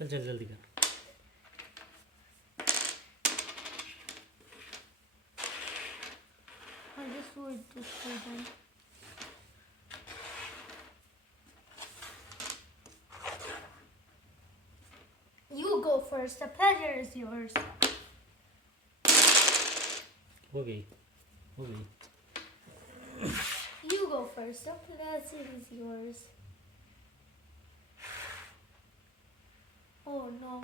चल चल जल्दी कर. I just would just hold on. You go first. The pleasure is yours. हो गई. You go first. The pleasure is yours. Oh no.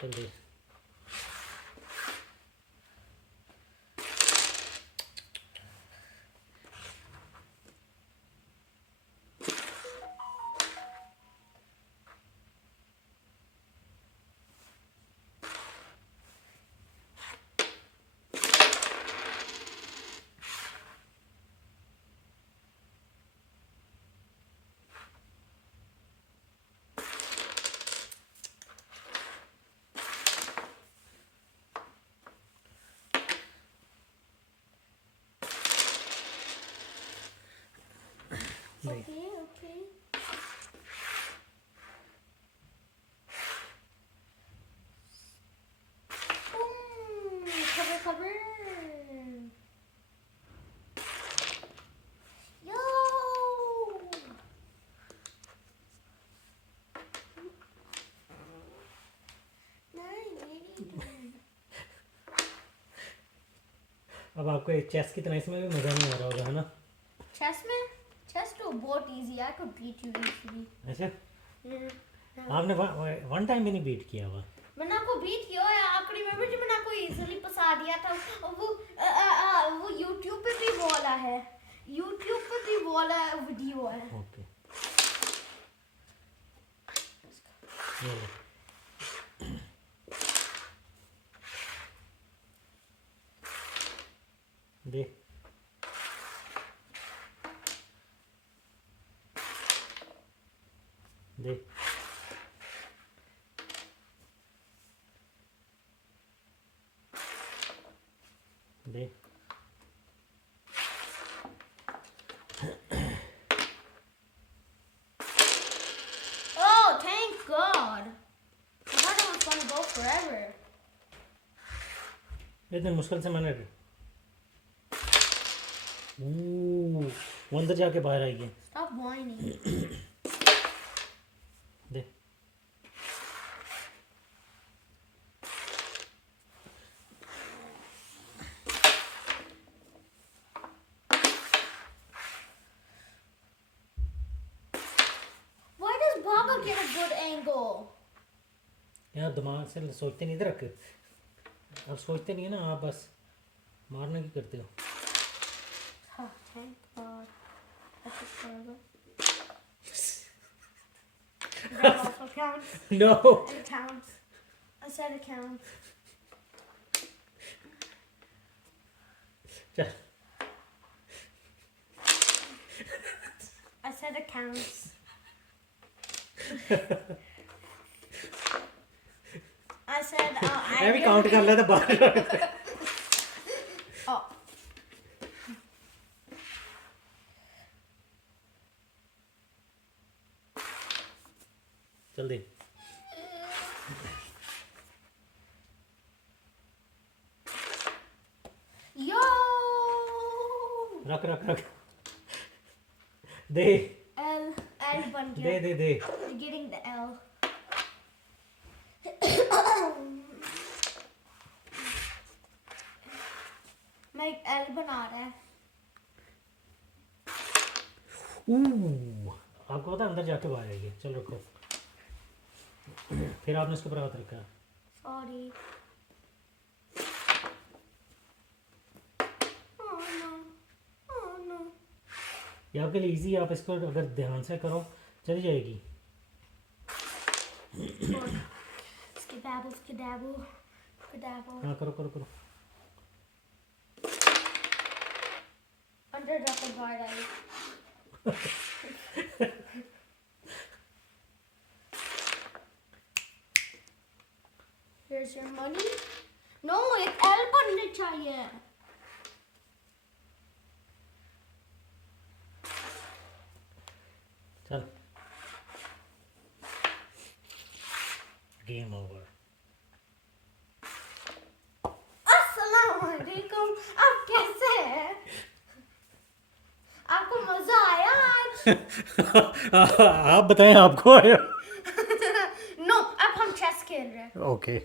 चल दे. Okay, okay. Cover. Yo! अब आपको चेस की तरह इसमें भी मज़ा नहीं आ रहा होगा, है ना? Chess में? Chess तो बहुत easy. I could beat you easily. ऐसे? Yeah. आपने वन टाइम भी नहीं बीट किया हुआ. मैंने आपको बीट किया है. आपको रिमेम्बर जब मैंने आपको इजीली फंसा दिया था? वो YouTube पे भी वो वाला है. YouTube पे भी वो वाला वीडियो है. ओके. ये ले. दे. दे. दे. Oh, thank God. I thought it was gonna go forever. इतने मुश्किल से मैंने वो अंदर जाके बाहर आई है. Stop whining. They. Why does Baba get a good angle? यार दिमाग से सोचते नहीं, इधर रख. आप सोचते नहीं है ना, आप बस मारने की करते हो. Oh, thank God. That's a terrible. That also counts. No. It counts. I said it counts. चल. I said it counts. I said मैं भी काउंट कर लेता बाहर. Oh. जल्दी. Yo! रख रख रख. दे. L बन दे गया. दे दे. You're getting the L. मैं एक L बना रहा है. आपको पता है अंदर जाके बाहर आएगी. चल रखो. फिर आपने इसके ऊपर हाथ रखा. Sorry. Oh no. Oh no. ये आपके लिए इजी है. आप इसको अगर ध्यान से करो चली जाएगी. Skedabble, skedabble, skedabble. हाँ करो करो करो. Under the guard I. Here's your money. No, एक L बनने चाहिए. चल. Game over. السلام علیکم. آپ کیسے ہیں؟ آپ کو مزہ آیا آج؟ آپ بتائیں آپ کو آیا؟ نو اب ہم چیس کھیل رہے ہیں. اوکے.